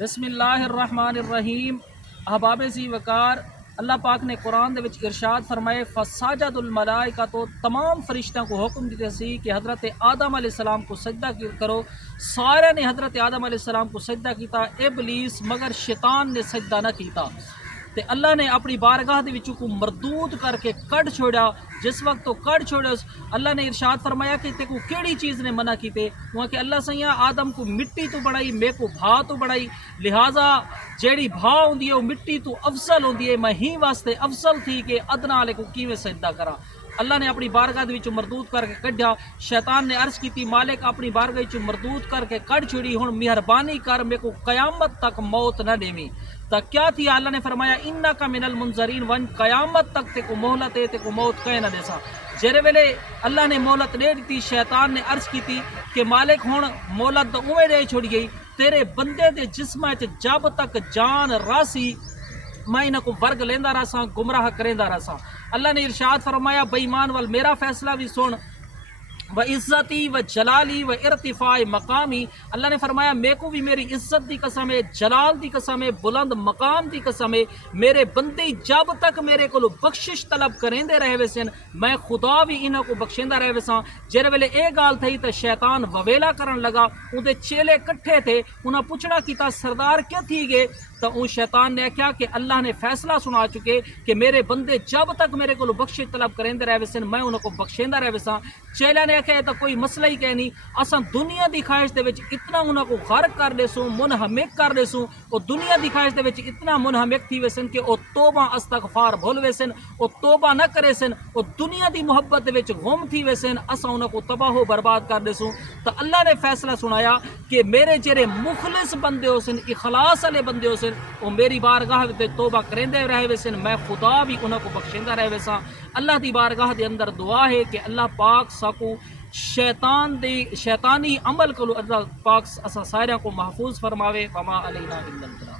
بسم اللہ الرحمن الرحیم۔ احباب ذی وقار، اللہ پاک نے قرآن دے وچ ارشاد فرمائے فسجد الملائکہ، تو تمام فرشتوں کو حکم دیتے سی کہ حضرت آدم علیہ السلام کو سجدہ کرو۔ سارے نے حضرت آدم علیہ السلام کو سجدہ کیتا، ابلیس مگر شیطان نے سجدہ نہ کیتا تے اللہ نے اپنی بارگاہ دے وچوں کو مردود کر کے کڈ چھوڑیا۔ جس وقت تو کڈ چھوڑیا، اللہ نے ارشاد فرمایا کہ تے کو کیڑی چیز نے منع کیتے؟ وہاں کہ اللہ سیاں آدم کو مٹی تو بڑائی، میں کو بھا تو بڑائی، لہٰذا جیڑی بھا ہوندی ہے وہ مٹی تو افضل ہوندی ہے، میں ہی واسطے افضل تھی کہ ادنا والے کو کیویں سجدہ کرا۔ اللہ نے اپنی بارگاہ دے وچوں مردود کر کے کڈیا۔ شیطان نے عرض کیتی مالک اپنی بارگاہ وچوں مردود کر کے کڈ چھڑی، ہن مہربانی کر میں کو قیامت تک موت نہ دیویں۔ تا کیا تھی؟ اللہ نے فرمایا انک من المنظرین، ون قیامت تک تے کو مہلت ہے، تے کو موت کہہ نہ دیسا۔ جیرے ویلے اللہ نے مہلت دے دیتی، شیطان نے عرض کیتی کہ مالک ہن مہلت تو اوے دے چھوڑی گئی، تیرے بندے دے جسم وچ جب تک جان راسی میں انہاں کو ورگ لیندا رہساں، گمراہ کریندا رہساں۔ اللہ نے ارشاد فرمایا بے ایمان وال میرا فیصلہ بھی سن، و عزتی و جلالی و ارتفاع مقامی، اللہ نے فرمایا میں کو بھی میری عزت دی قسم ہے، جلال دی قسم ہے، بلند مقام دی قسم ہے، میرے بندے جب تک میرے کو بخشش طلب کریندے رہے ویسن میں خدا بھی انہاں کو بخشیندہ رہے ویساں۔ جیر ویلے اے گال تھی تو شیطان وویلا کرن لگا، اندے چیلے کٹھے تھے، انہاں پوچھنا کیتا سردار کیا تھی گے؟ تو ان شیطان نے کیا کہ اللہ نے فیصلہ سنا چکے کہ میرے بندے جب تک میرے کو بخشش طلب کریندے رہے ویسن میں انہاں کو بخشیندہ رہے ویساں۔ چیلے نے کہے تو کوئی مسئلہ ہی کہ نہیں، اساں دنیا دی خواہش دے وچ اتنا انہاں کو غرق کر دے سوں، منہمک کر دے سوں، او دنیا دی خواہش دے وچ اتنا منہمک تھی ویسن کہ او توبہ استغفار بھول ویسن، او توبہ نہ کرے سن، او دنیا دی محبت دے وچ گم تھی ویسن، اساں انہاں کو تباہ و برباد کر دے سوں۔ تو اللہ نے فیصلہ سنایا کہ میرے جڑے مخلص بندے ہو سن، اخلاص والے بندے ہو سن، وہ میری بارگاہ تے توبہ کریندے رہے ویسن، میں خدا بھی انہاں کو بخشیندہ رہے ویساں۔ اللہ دی بارگاہ دے اندر دعا ہے کہ اللہ پاک ساکو شیطانی عمل کو اللہ پاک اساں سارے کو محفوظ فرماوے۔ وما علینا الا البلاغ۔